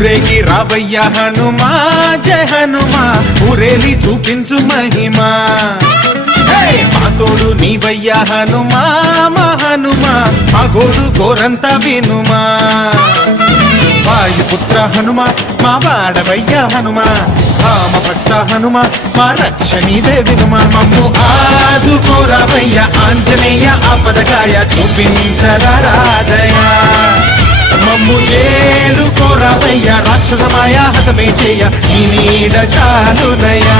ఊరేగి రావయ్య హనుమా జయ హనుమా ఊరేలి చూపించు మహిమా మా తోడు నీవయ్య హనుమా మా హనుమా మా గోడు గోరంత వినుమా వాయుపుత్ర హనుమా మా వాడవయ్య హనుమా రామభక్త హనుమా మా రక్షణీదే వినుమా మమ్ము ఆదుకోరావయ్య ఆంజనేయ ఆపదకాయ చూపించరాదయ మమ్ము ఏలుకోరావయ్య రాక్షసమాయ హతమే చేయ నీ నీడ చాలుదయా